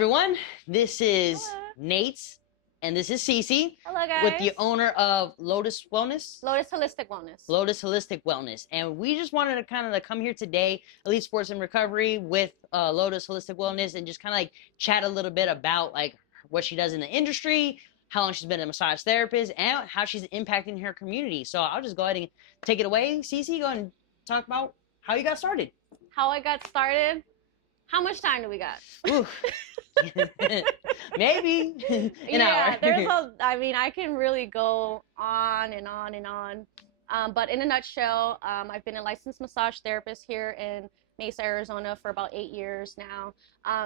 Everyone, this is Hello. Nate's and this is Cici Hello, guys. with the owner of Lotus Wellness. Lotus Holistic Wellness. Lotus Holistic Wellness. And we just wanted to kind of come here today, Elite Sports and Recovery, with Lotus Holistic Wellness and just kind of like chat a little bit about like what she does in the industry, how long she's been a massage therapist, and how she's impacting her community. So I'll just go ahead and take it away. Cici, go and talk about how you got started. How I got started? How much time do we got? Ooh. Maybe an hour. I can really go on and on and on. But in a nutshell, I've been a licensed massage therapist here in Mesa, Arizona for about 8 years now.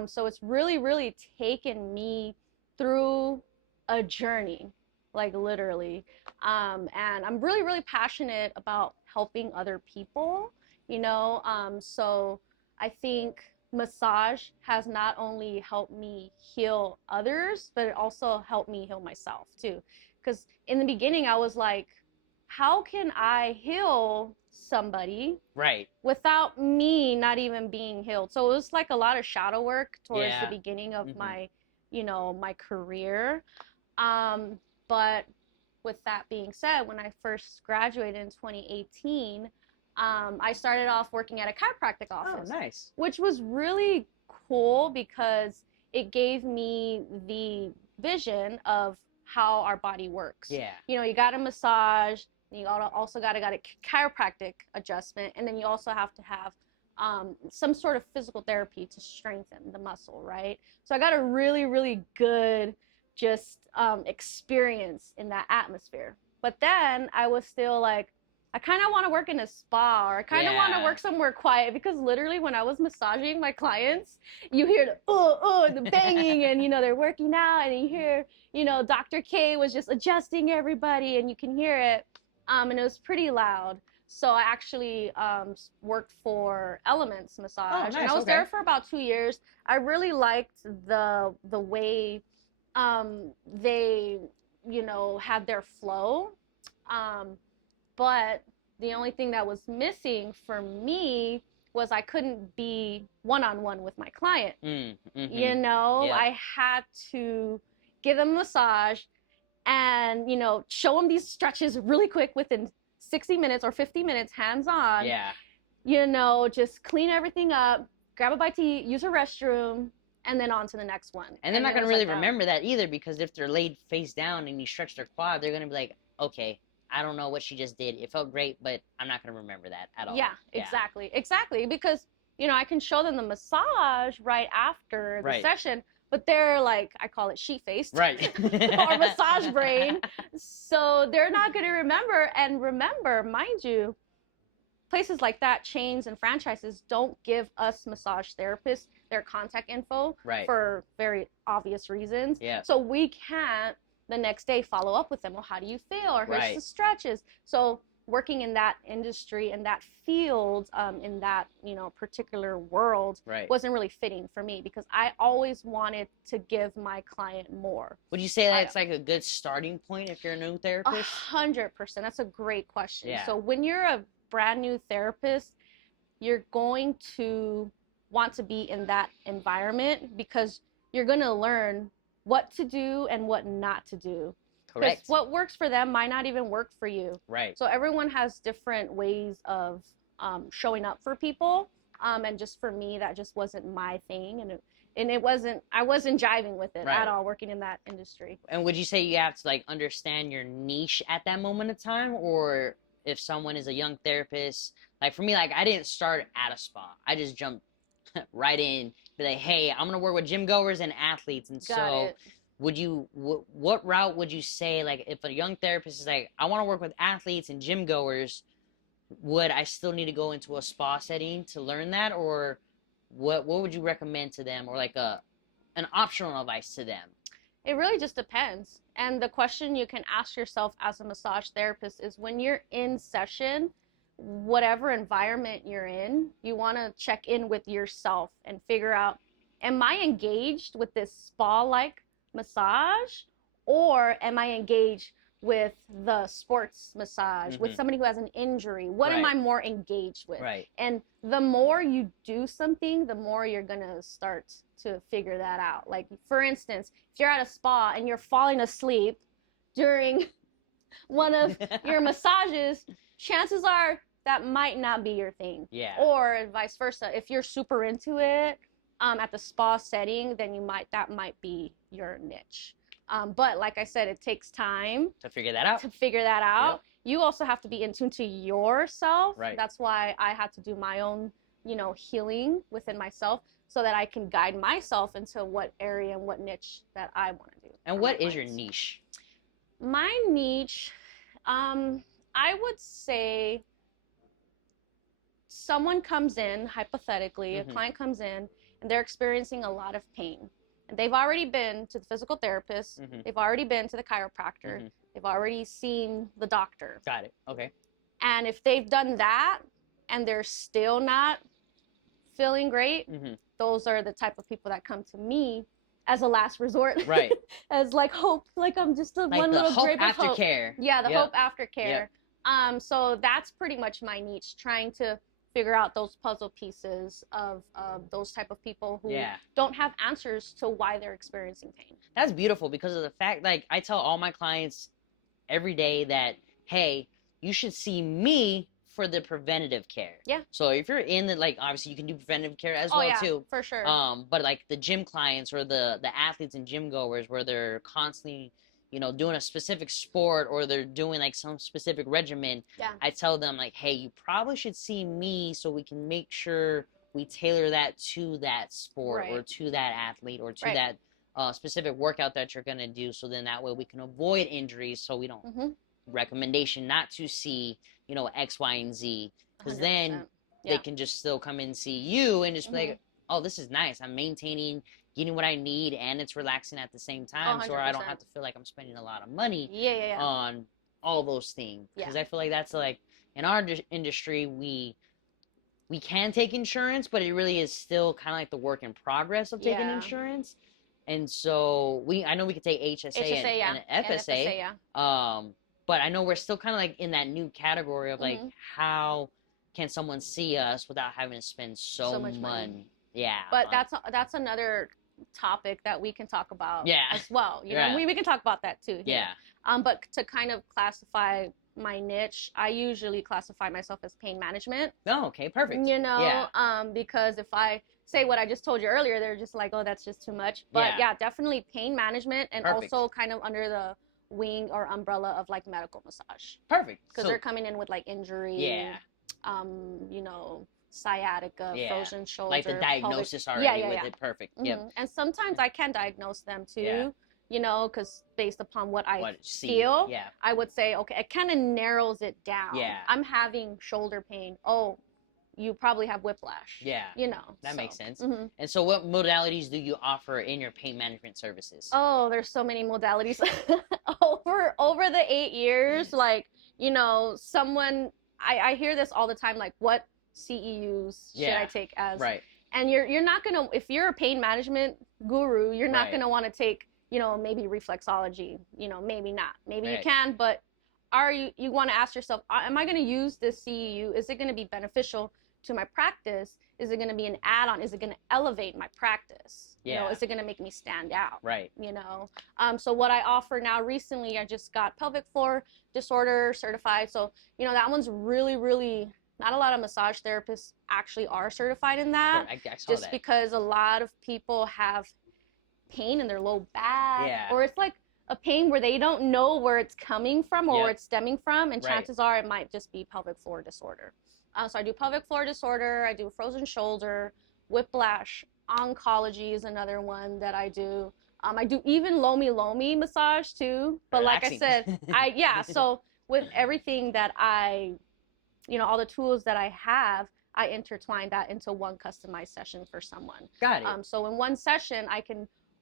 So it's really taken me through a journey, like literally. And I'm really passionate about helping other people, so I think massage has not only helped me heal others, but it also helped me heal myself too. Because in the beginning, I was like, how can I heal somebody without me not even being healed? So it was like a lot of shadow work towards the beginning of my career. But with that being said, when I first graduated in 2018, I started off working at a chiropractic office. Oh, nice. Which was really cool because it gave me the vision of how our body works. Yeah. You got a massage, you also got a chiropractic adjustment, and then you also have to have some sort of physical therapy to strengthen the muscle, right? So I got a really good experience in that atmosphere. But then I was still like, I kind of want to work in a spa, or I kind of want to work somewhere quiet, because literally when I was massaging my clients, you hear the banging and, they're working out, and you hear, Dr. K was just adjusting everybody, and you can hear it. And it was pretty loud. So I actually worked for Elements Massage. Oh, nice. And I was there for about 2 years. I really liked the way they, had their flow. But the only thing that was missing for me was I couldn't be one-on-one with my client. I had to give them a massage and, show them these stretches really quick within 60 minutes or 50 minutes, hands-on. Yeah. Just clean everything up, grab a bite to eat, use a restroom, and then on to the next one. And they're not going to really remember that either, because if they're laid face down and you stretch their quad, they're going to be like, okay, I don't know what she just did. It felt great, but I'm not going to remember that at all. Yeah, exactly. Because, I can show them the massage right after the session, but they're like, I call it sheet-faced. Right. Or massage brain. So they're not going to remember. And remember, mind you, places like that, chains and franchises, don't give us massage therapists their contact info for very obvious reasons. Yeah. So we can't the next day follow up with them. Well, how do you feel? Or here's the stretches. So working in that industry, in that field, in that particular world, wasn't really fitting for me, because I always wanted to give my client more. Would you say that's like a good starting point if you're a new therapist? 100%. That's a great question. Yeah. So when you're a brand new therapist, you're going to want to be in that environment, because you're going to learn what to do and what not to do. Correct. Because what works for them might not even work for you. Right. So everyone has different ways of showing up for people. And just for me, that just wasn't my thing. And I wasn't jiving with it at all, working in that industry. And would you say you have to like understand your niche at that moment of time? Or if someone is a young therapist, like for me, like I didn't start at a spa. I just jumped right in, be like, hey, I'm gonna work with gym goers and athletes. And would you what route would you say, like if a young therapist is like, I want to work with athletes and gym goers, would I still need to go into a spa setting to learn that? Or what would you recommend to them, or like an optional advice to them? It really just depends. And the question you can ask yourself as a massage therapist is, when you're in session, whatever environment you're in, you want to check in with yourself and figure out, am I engaged with this spa-like massage, or am I engaged with the sports massage, with somebody who has an injury? What am I more engaged with? Right. And the more you do something, the more you're gonna start to figure that out. Like, for instance, if you're at a spa and you're falling asleep during one of your massages, chances are that might not be your thing. Yeah. Or vice versa. If you're super into it at the spa setting, then that might be your niche. But like I said, it takes time to figure that out. Yep. You also have to be in tune to yourself. Right. That's why I had to do my own, healing within myself, so that I can guide myself into what area and what niche that I want to do. And what is your niche? My niche, I would say someone comes in, hypothetically, a client comes in, and they're experiencing a lot of pain. And they've already been to the physical therapist. They've already been to the chiropractor. They've already seen the doctor. Got it. Okay. And if they've done that and they're still not feeling great, those are the type of people that come to me as a last resort. Right. As like hope, like I'm just one little grape of hope. Aftercare. Yeah, the hope aftercare. Yep. So that's pretty much my niche, trying to figure out those puzzle pieces of those type of people who don't have answers to why they're experiencing pain. That's beautiful, because of the fact, like, I tell all my clients every day that, hey, you should see me for the preventative care. Yeah. So if you're in the, like, obviously you can do preventative care as well too. For sure. But like the gym clients or the athletes and gym goers, where they're constantly, doing a specific sport, or they're doing like some specific regimen, I tell them, like, hey, you probably should see me so we can make sure we tailor that to that sport or to that athlete or to that specific workout that you're going to do. So then that way we can avoid injuries, so we don't recommendation not to see, X, Y, and Z, because then they can just still come and see you and just be like, oh, this is nice. I'm maintaining, getting what I need, and it's relaxing at the same time, so I don't have to feel like I'm spending a lot of money on all those things. Because I feel like that's, like, in our industry, we can take insurance, but it really is still kind of like the work in progress of taking insurance. And so I know we could take HSA and FSA, but I know we're still kind of like in that new category of like, how can someone see us without having to spend so much money? Yeah. But that's another topic that we can talk about as well. You know, we can talk about that too. Here. Yeah. But to kind of classify my niche, I usually classify myself as pain management. Oh, okay, perfect. Because if I say what I just told you earlier, they're just like, oh, that's just too much. But definitely pain management, and also kind of under the wing or umbrella of like medical massage. Perfect. Because they're coming in with like injury. Sciatica, frozen shoulder, like the diagnosis already with it. Perfect. Yep. And sometimes I can diagnose them too. Because based upon what I feel, I would say, okay, it kind of narrows it down. Yeah. I'm having shoulder pain. Oh, you probably have whiplash. Yeah. That makes sense. And so what modalities do you offer in your pain management services? Oh, there's so many modalities. over the 8 years, like, someone, I hear this all the time, like, what CEUs should I take as? Right. And you're not going to, if you're a pain management guru, you're not going to want to take, maybe reflexology, maybe not. Maybe you can, but you want to ask yourself, am I going to use this CEU? Is it going to be beneficial to my practice? Is it going to be an add-on? Is it going to elevate my practice? Is it going to make me stand out? Right. So what I offer now, recently, I just got pelvic floor disorder certified. So, that one's really, really, not a lot of massage therapists actually are certified in that. I saw just that. Because a lot of people have pain in their low back, or it's like a pain where they don't know where it's coming from or where it's stemming from, and chances are it might just be pelvic floor disorder. So I do pelvic floor disorder, I do frozen shoulder, whiplash, oncology is another one that I do. I do even lomi massage too, but relaxing. Like I said, so with everything that I, all the tools that I have, I intertwine that into one customized session for someone. Got it. So in one session,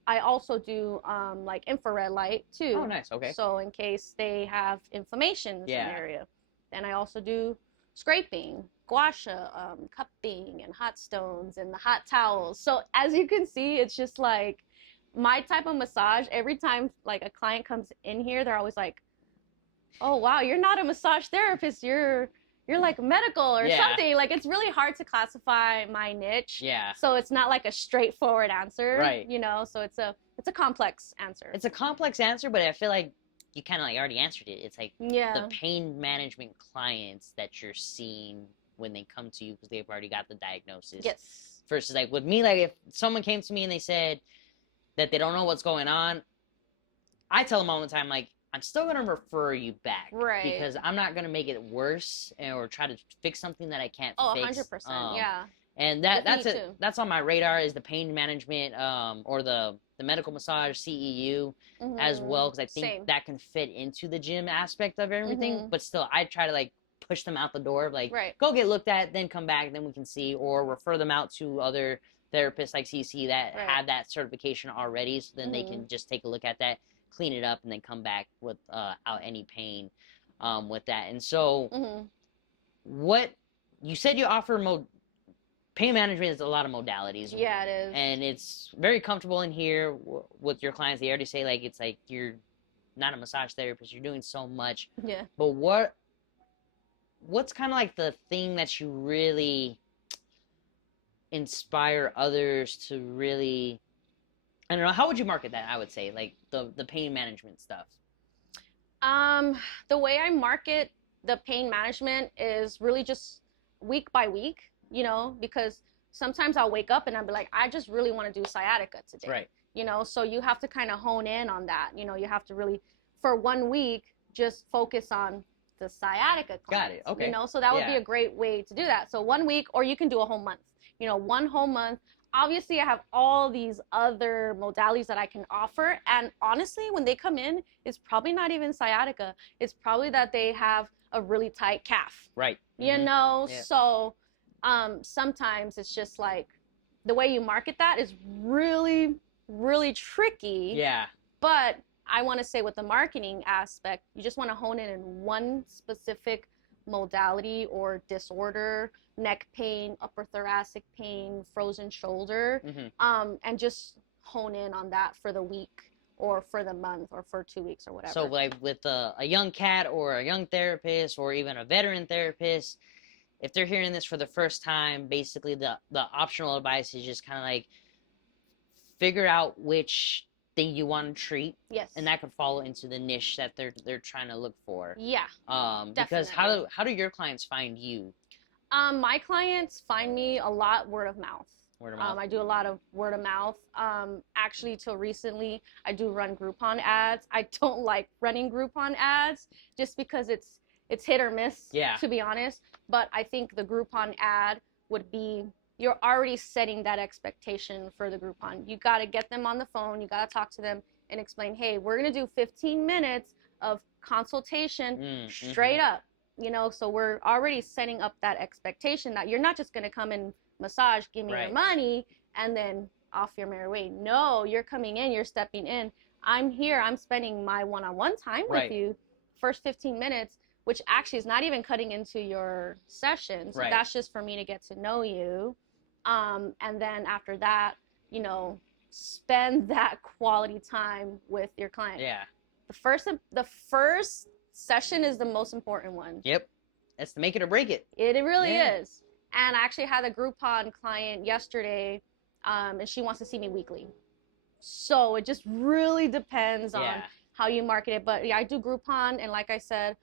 I also do like infrared light too. Oh, nice. Okay. So in case they have inflammation in an area, then I also do scraping, gua sha, cupping, and hot stones, and the hot towels. So as you can see, it's just like my type of massage. Every time like a client comes in here, they're always like, oh wow, you're not a massage therapist, you're like medical or Yeah. something. Like it's really hard to classify my niche. Yeah. So it's not like a straightforward answer. Right. You know, so it's a complex answer. It's a complex answer, but I feel like you kind of like already answered it. It's like Yeah. the pain management clients that you're seeing when they come to you because they've already got the diagnosis. Yes. Versus like with me, like if someone came to me and they said that they don't know what's going on, I tell them all the time, like, I'm still gonna refer you back, Right. Because I'm not gonna make it worse or try to fix something that I can't Oh, fix. 100%. Yeah. And With that's me it. too. That's on my radar is the pain management, or the medical massage CEU as well, because I think Same. that can fit into the gym aspect of everything. Mhm. But still, I try to like push them out the door, like Right. go get looked at, then come back, then we can see, or refer them out to other therapists like Cici that Right. have that certification already, so then they Mhm. can just take a look at that, clean it up, and then come back with out any pain with that. And so, Mhm. what you said you offer pain management is a lot of modalities. Yeah, it is. And it's very comfortable in here with your clients. They already say like it's like you're not a massage therapist. You're doing so much. Yeah. But what's kind of like the thing that you really inspire others to really, I don't know, how would you market that? I would say like the pain management stuff. The way I market the pain management is really just week by week, you know, because sometimes I'll wake up and I'll be like, I just really want to do sciatica today. Right. You know, so you have to kind of hone in on that. You know, you have to really, for 1 week, just focus on the sciatica clients. Got it. Okay. You know, so that would be Yeah. a great way to do that. So 1 week, or you can do a whole month. You know, 1 whole month. Obviously, I have all these other modalities that I can offer. And honestly, when they come in, it's probably not even sciatica. It's probably that they have a really tight calf. Right. You Mhm. know, Yeah. so sometimes it's just like the way you market that is really, really tricky. Yeah. But I want to say with the marketing aspect, you just want to hone in one specific modality or disorder, neck pain, upper thoracic pain, frozen shoulder, Mhm. and just hone in on that for the week or for the month or for 2 weeks or whatever. So like with a young cat or a young therapist or even a veteran therapist, if they're hearing this for the first time, basically the optional advice is just kind of like figure out which thing you want to treat, Yes. and that could fall into the niche that they're trying to look for. Yeah. Because Definitely. how do your clients find you? My clients find me a lot word of mouth. Word of mouth. I do a lot of word of mouth. Actually, till recently, I do run Groupon ads. I don't like running Groupon ads just because it's hit or miss, Yeah. to be honest. But I think the Groupon ad would be, you're already setting that expectation for the Groupon. You got to get them on the phone. You got to talk to them and explain, hey, we're going to do 15 minutes of consultation straight up. You know, so we're already setting up that expectation that you're not just going to come and massage, give me Right. your money, and then off your merry way. No, you're coming in, you're stepping in. I'm here, I'm spending my one-on-one time Right. with you, first 15 minutes, which actually is not even cutting into your session. So Right. that's just for me to get to know you. And then after that, you know, spend that quality time with your client. Yeah. The first session is the most important one. Yep. That's to make it or break it. It really Yeah. is. And I actually had a Groupon client yesterday, and she wants to see me weekly. So it just really depends on Yeah. how you market it. But yeah, I do Groupon, and like I said,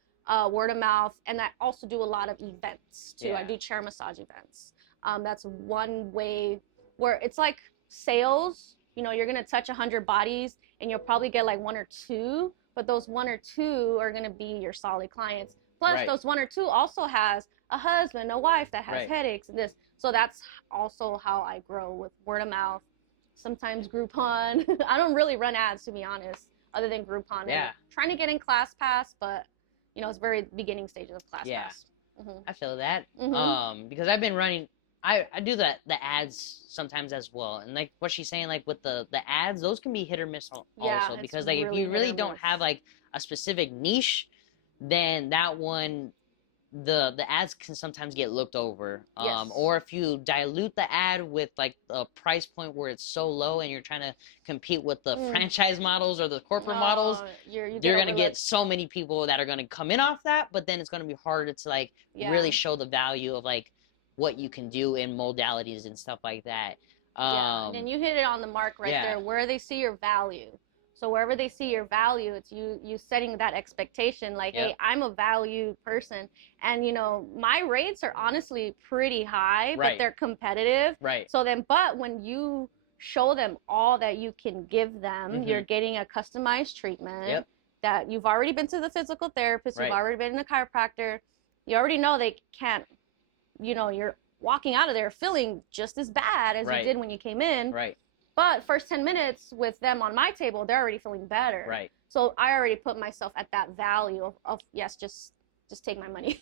word of mouth, and I also do a lot of events too. I Yeah. do chair massage events. That's one way where it's like sales. You know, you're gonna touch 100 bodies, and you'll probably get like 1 or 2, but those 1 or 2 are gonna be your solid clients. Plus, Right. those 1 or 2 also has a husband, a wife that has Right. headaches, and this. So that's also how I grow, with word of mouth. Sometimes Groupon. I don't really run ads, to be honest, other than Groupon. Yeah. And trying to get in ClassPass, but you know, it's very beginning stages of ClassPass. Yeah. Mhm. I feel that. Mhm. Because I've been running. I do the ads sometimes as well, and like what she's saying, like with the ads, those can be hit or miss also. Yeah, it's Because like if really you hit really or don't miss. have like a specific niche, then that one the ads can sometimes get looked over. Yes. Or if you dilute the ad with like a price point where it's so low and you're trying to compete with the franchise models or the corporate models, you're gonna get so many people that are gonna come in off that, but then it's gonna be harder to like really show the value of like what you can do in modalities and stuff like that. And you hit it on the mark right there, where they see your value. So wherever they see your value, it's you setting that expectation like, hey, I'm a value person. And, you know, my rates are honestly pretty high, but they're competitive. Right. So then, but when you show them all that you can give them, you're getting a customized treatment that you've already been to the physical therapist, you've already been in a chiropractor. You already know they can't, you know, you're walking out of there feeling just as bad as you did when you came in. Right. But first 10 minutes with them on my table, they're already feeling better. Right. So I already put myself at that value of yes, just take my money.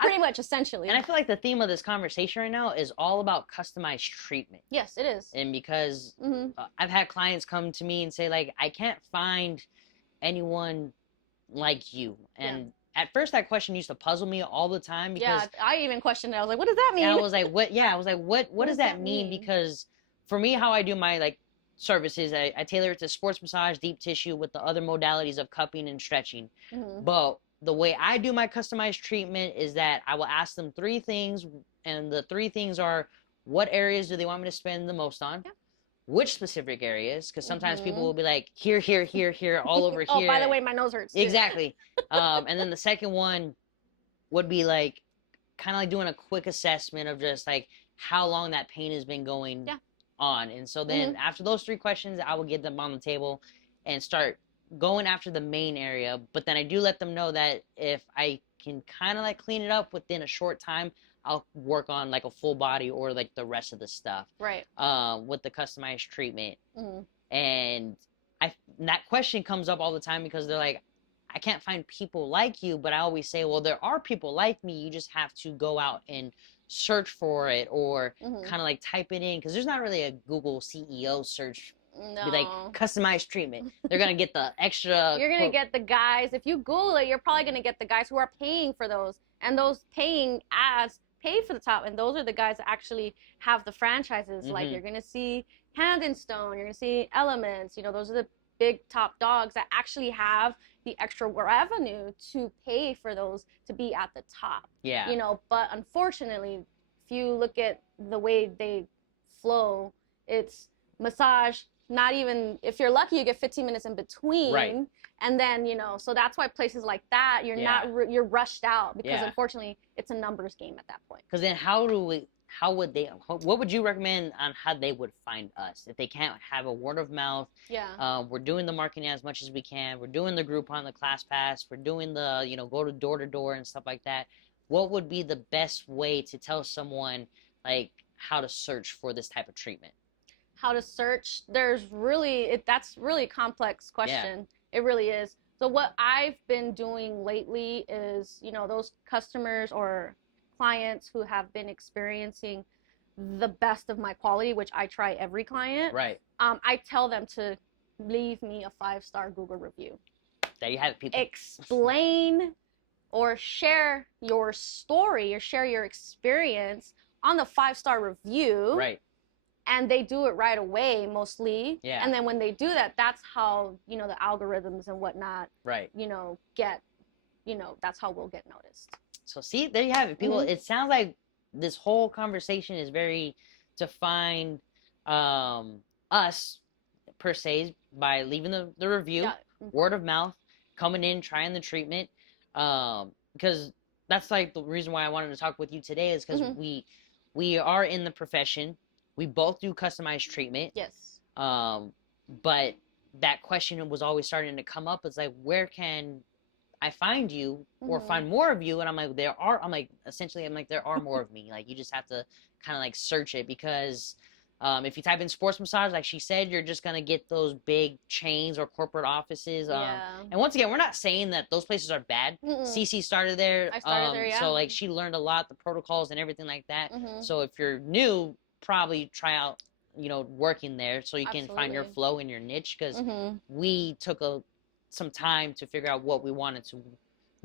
Pretty much, essentially. And I feel like the theme of this conversation right now is all about customized treatment. Yes, it is. And because I've had clients come to me and say, like, I can't find anyone like you. And at first that question used to puzzle me all the time because I even questioned it. I was like, what does that mean? And I was like, what? Yeah, I was like, what does that mean? Because for me, how I do my like services, I tailor it to sports massage, deep tissue with the other modalities of cupping and stretching. But the way I do my customized treatment is that I will ask them 3 things, and the 3 things are, what areas do they want me to spend the most on? Which specific areas? Because sometimes people will be like, here, here, here, here, all over here. Oh, by the way, my nose hurts too. Exactly. And then the second one would be like, kind of like doing a quick assessment of just like how long that pain has been going on. And so then after those 3 questions, I will get them on the table and start going after the main area. But then I do let them know that if I can kind of like clean it up within a short time, I'll work on like a full body or like the rest of the stuff. Right. With the customized treatment. And that question comes up all the time because they're like, I can't find people like you. But I always say, well, there are people like me. You just have to go out and search for it, or kind of like type it in, because there's not really a Google CEO search. No. Be like customized treatment. They're gonna get the extra. You're gonna get the guys. If you Google it, you're probably gonna get the guys who are paying for those, and those paying ads pay for the top, and those are the guys that actually have the franchises. Like you're gonna see Hand and Stone, you're gonna see Elements. You know, those are the big top dogs that actually have the extra revenue to pay for those to be at the top. Yeah. You know, but unfortunately, if you look at the way they flow, it's massage. Not even, if you're lucky, you get 15 minutes in between. Right. And then, you know, so that's why places like that, you're not, you're rushed out because unfortunately it's a numbers game at that point. Because then what would you recommend on how they would find us? If they can't have a word of mouth, we're doing the marketing as much as we can. We're doing the Groupon, the Class Pass. We're doing the, you know, go to door and stuff like that. What would be the best way to tell someone, like, how to search for this type of treatment? How to search? There's really, that's really a complex question. It really is. So what I've been doing lately is, you know, those customers or clients who have been experiencing the best of my quality, which I try every client. Right. I tell them to leave me a 5-star Google review. There you have it, people. Explain or share your story or share your experience on the 5-star review. Right. And they do it right away, mostly. Yeah. And then when they do that, that's how, you know, the algorithms and whatnot, you know, that's how we'll get noticed. So see, there you have it, people. It sounds like this whole conversation is very to find us, per se, by leaving the review, word of mouth, coming in, trying the treatment. Because that's like the reason why I wanted to talk with you today is because we are in the profession. We both do customized treatment. Yes. But that question was always starting to come up. It's like, where can I find you or find more of you? And I'm like, there are more of me. Like, you just have to kind of like search it, because if you type in sports massage, like she said, you're just going to get those big chains or corporate offices. And once again, we're not saying that those places are bad. Cici started there. I started there, yeah. So like she learned a lot, the protocols and everything like that. So if you're new, probably try out, you know, working there so you can find your flow and your niche, because we took some time to figure out what we wanted to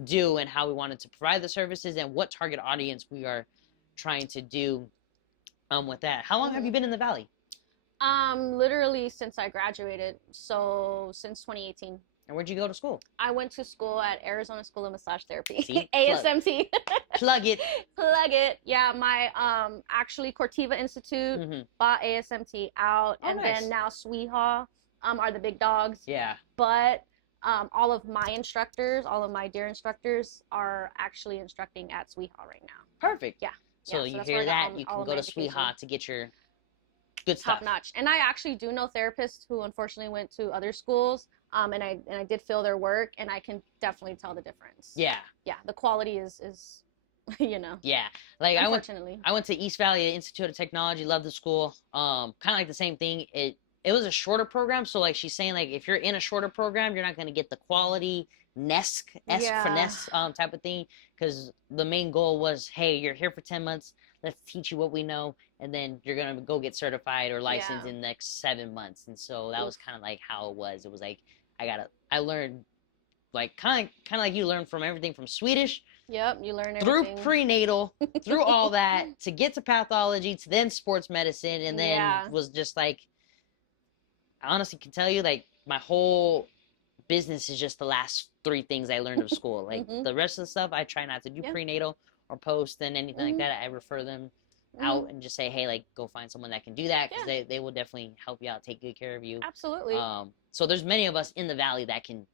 do and how we wanted to provide the services and what target audience we are trying to do with that. How long have you been in the Valley? Literally since I graduated, so since 2018. And where'd you go to school? I went to school at Arizona School of Massage Therapy. See? ASMT. Plug it. Plug it. Yeah, my actually Cortiva Institute bought ASMT out, and nice. then now Sweehaw are the big dogs. Yeah. But all of my instructors, all of my dear instructors, are actually instructing at Sweehaw right now. Perfect. Yeah. So yeah, you hear that, you can go to education. Sweehaw to get your good stuff. Top notch. And I actually do know therapists who unfortunately went to other schools, and I did feel their work, and I can definitely tell the difference. Yeah. Yeah, the quality is you know. Yeah. Like unfortunately. I went to East Valley Institute of Technology, loved the school. Kind of like the same thing. It was a shorter program, so like she's saying, like if you're in a shorter program, you're not going to get the quality finesse type of thing, because the main goal was, hey, you're here for 10 months, let's teach you what we know, and then you're going to go get certified or licensed in the next 7 months. And so that was kind of like how it was. It was like I learned like kind of like you learn from everything from Swedish. Yep, you learn Through everything. prenatal, through all that, to get to pathology, to then sports medicine, and then was just like, I honestly can tell you, like, my whole business is just the last 3 things I learned of school. Like, the rest of the stuff, I try not to do prenatal or post and anything like that. I refer them out and just say, hey, like, go find someone that can do that, because they will definitely help you out, take good care of you. Absolutely. So there's many of us in the Valley that can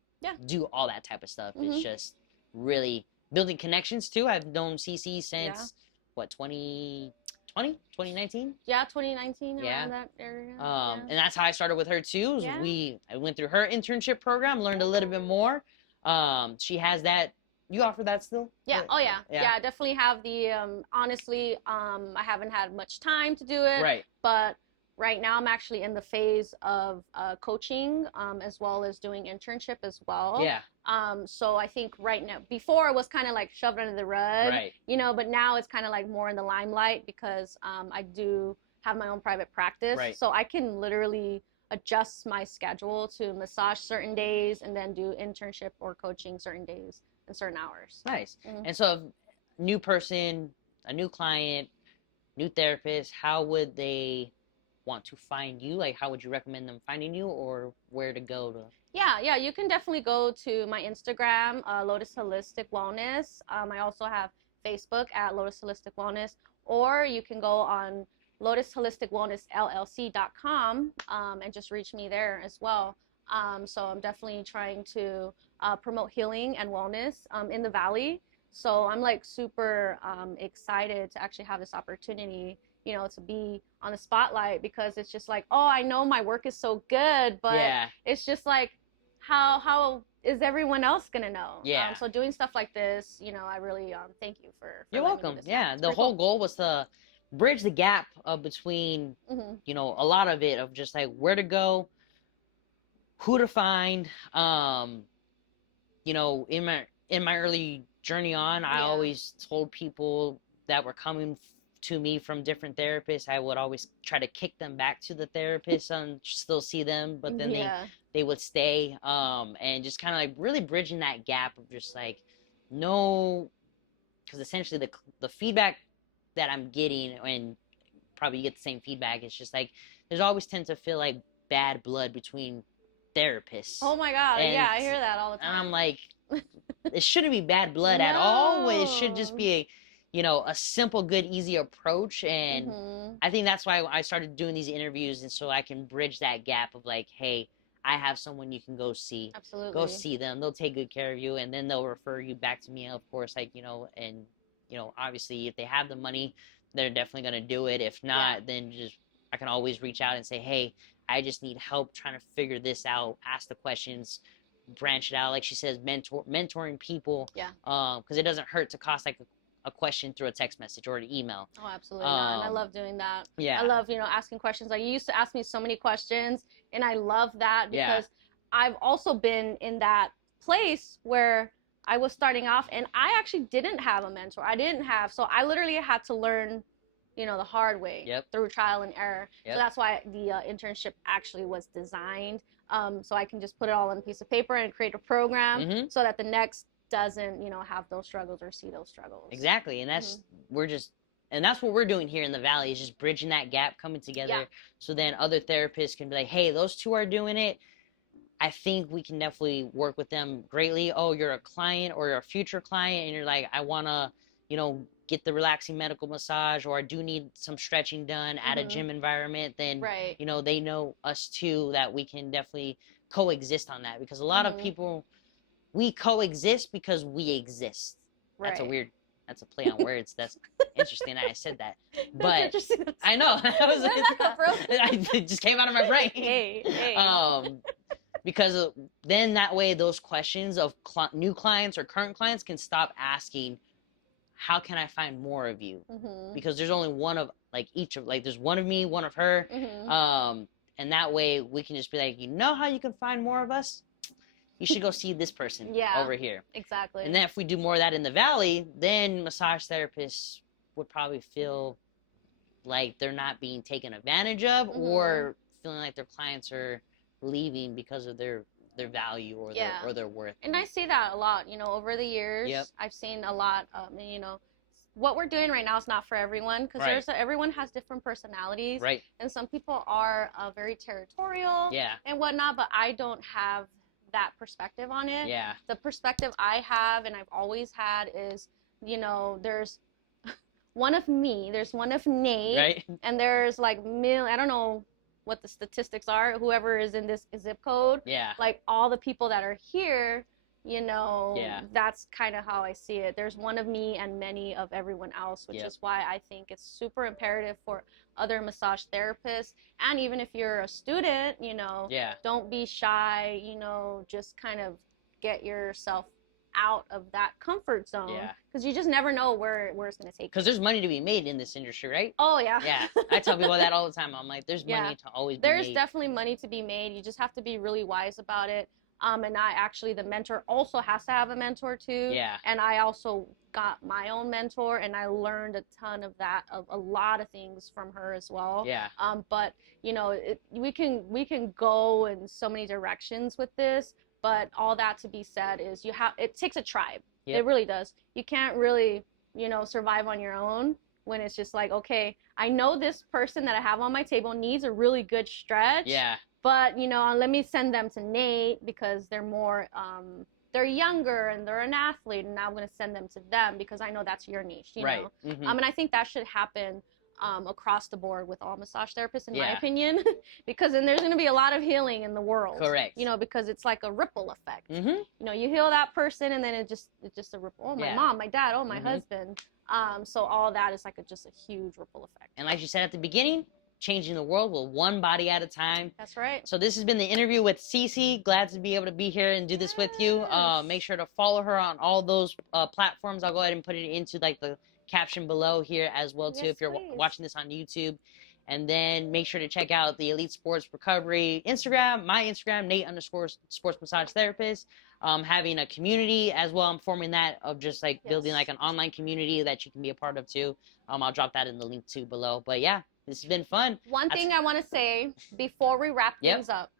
do all that type of stuff. It's just really building connections, too. I've known Cici since, what, 2019? Yeah, 2019, around that area. And that's how I started with her too. I went through her internship program, learned a little bit more. She has that. You offer that still? Yeah. Oh yeah. Yeah. I definitely have the. Honestly, I haven't had much time to do it. Right. But right now, I'm actually in the phase of coaching, as well as doing internship as well. Yeah. So I think right now, before it was kind of like shoved under the rug, you know, but now it's kind of like more in the limelight, because I do have my own private practice. Right. So I can literally adjust my schedule to massage certain days and then do internship or coaching certain days and certain hours. Nice. And so, if new person, a new client, new therapist, how would they want to find you? Like, how would you recommend them finding you, or where to go to? Yeah, you can definitely go to my Instagram, Lotus Holistic Wellness. I also have Facebook at Lotus Holistic Wellness, or you can go on lotusholisticwellnessllc.com and just reach me there as well. So I'm definitely trying to promote healing and wellness in the Valley. So I'm like super excited to actually have this opportunity, you know, to be on the spotlight, because it's just like, oh, I know my work is so good, but it's just like, how is everyone else gonna know? So doing stuff like this, you know, I really thank you for You're welcome. The whole goal was to bridge the gap between you know, a lot of it of just like where to go, who to find. You know, in my early journey on, I always told people that were coming to me from different therapists, I would always try to kick them back to the therapist and still see them, but then they would stay, and just kind of like really bridging that gap of just like, no, because essentially the feedback that I'm getting, and probably you get the same feedback, it's just like there's always tend to feel like bad blood between therapists. Oh my God, yeah, I hear that all the time. And I'm like, it shouldn't be bad blood at all. It should just be a simple, good, easy approach. And I think that's why I started doing these interviews, and so I can bridge that gap of like, hey, I have someone you can go see. Absolutely. Go see them. They'll take good care of you, and then they'll refer you back to me, of course, like, and, obviously if they have the money, they're definitely going to do it. If not, then I can always reach out and say, hey, I just need help trying to figure this out, ask the questions, branch it out. Like she says, mentoring people. Yeah. Because it doesn't hurt to cost like a question through a text message or an email. Oh, absolutely not. And I love doing that. Yeah. I love, asking questions. Like, you used to ask me so many questions, and I love that because I've also been in that place where I was starting off, and I actually didn't have a mentor. So I literally had to learn, the hard way through trial and error. So that's why the internship actually was designed. So I can just put it all on a piece of paper and create a program so that the next doesn't, you know, have those struggles or see those struggles. Exactly. And that's that's what we're doing here in the Valley, is just bridging that gap, coming together, so then other therapists can be like, hey, those two are doing it. I think we can definitely work with them greatly. Oh, you're a client or you're a future client and you're like, I want to, you know, get the relaxing medical massage, or I do need some stretching done at a gym environment. Then, you know, they know us too, that we can definitely coexist on that, because a lot of people, we coexist because we exist. That's that's a play on words. That's interesting that I said that. But I know. It just came out of my brain. Because then that way those questions of new clients or current clients can stop asking, how can I find more of you? Because there's only one of like each of, like, there's one of me, one of her. And that way we can just be like, you know how you can find more of us? You should go see this person over here. Exactly. And then if we do more of that in the Valley, then massage therapists would probably feel like they're not being taken advantage of, or feeling like their clients are leaving because of their value or their worth. And I see that a lot, you know, over the years. I've seen a lot, you know, what we're doing right now is not for everyone, because everyone has different personalities, and some people are very territorial and whatnot, but I don't have that perspective on it. The perspective I have and I've always had is, you know, there's one of me, there's one of Nate, and there's like I don't know what the statistics are, whoever is in this zip code, like all the people that are here, you know, that's kind of how I see it. There's one of me and many of everyone else, which is why I think it's super imperative for other massage therapists, and even if you're a student, you know, don't be shy, you know, just kind of get yourself out of that comfort zone, because you just never know where it's going to take you. Because there's money to be made in this industry, right? Oh yeah. I tell people that all the time. I'm like, there's money to always be made. There's definitely money to be made. You just have to be really wise about it. And the mentor also has to have a mentor too. And I also got my own mentor, and I learned a ton of a lot of things from her as well. But you know, we can go in so many directions with this. But all that to be said is, it takes a tribe. It really does. You can't really, you know, survive on your own when it's just like, okay, I know this person that I have on my table needs a really good stretch. But, you know, let me send them to Nate because they're more, they're younger and they're an athlete, and now I'm going to send them to them because I know that's your niche, you know? And I think that should happen across the board with all massage therapists, in my opinion, because then there's going to be a lot of healing in the world. You know, because it's like a ripple effect. You know, you heal that person, and then it's just a ripple. Oh, my mom, my dad, oh, my husband. So all that is like just a huge ripple effect. And like you said at the beginning, changing the world with one body at a time. That's right. So this has been the interview with Cici. Glad to be able to be here and do this with you. Make sure to follow her on all those platforms. I'll go ahead and put it into like the caption below here as well too, if you're watching this on YouTube. And then make sure to check out the Elite Sports Recovery Instagram, my Instagram, Nate_sports massage therapist. Having a community as well. I'm forming that of just like building like an online community that you can be a part of too. I'll drop that in the link too below. But yeah, this has been fun. One thing I want to say before we wrap things up,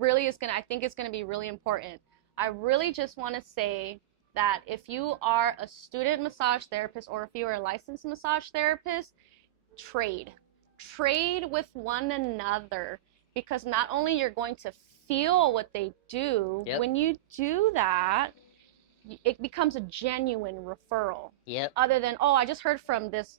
I think it's gonna be really important. I really just want to say that if you are a student massage therapist, or if you are a licensed massage therapist, trade with one another, because not only you're going to feel what they do, when you do that, it becomes a genuine referral. Other than, oh, I just heard from this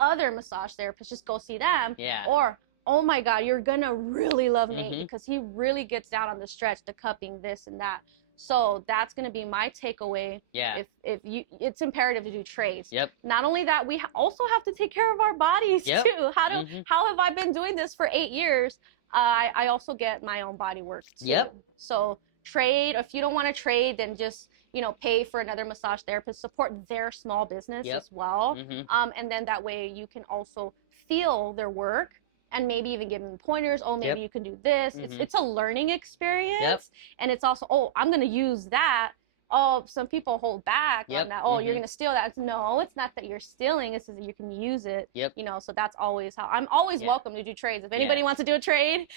other massage therapist, just go see them. Or, oh my God, you're gonna really love Nate because he really gets down on the stretch, the cupping, this and that. So that's going to be my takeaway. If you, it's imperative to do trades. Not only that, we also have to take care of our bodies too. How have I been doing this for 8 years? I also get my own body work too. So trade. If you don't want to trade, then just, you know, pay for another massage therapist. Support their small business as well. And then that way you can also feel their work. And maybe even give them pointers. Oh, maybe you can do this. It's a learning experience. And it's also, oh, I'm going to use that. Oh, some people hold back on that. Oh, you're going to steal that. No, it's not that you're stealing. It's that you can use it. You know, so that's always how I'm always welcome to do trades. If anybody wants to do a trade,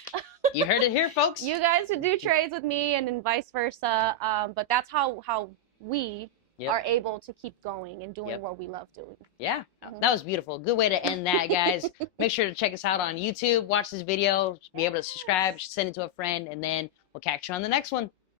you heard it here, folks. You guys should do trades with me, and then vice versa. But that's how we Yep. are able to keep going and doing Yep. what we love doing. Yeah, Mhm. that was beautiful. Good way to end that, guys. Make sure to check us out on YouTube, watch this video, be able to subscribe, send it to a friend, and then we'll catch you on the next one.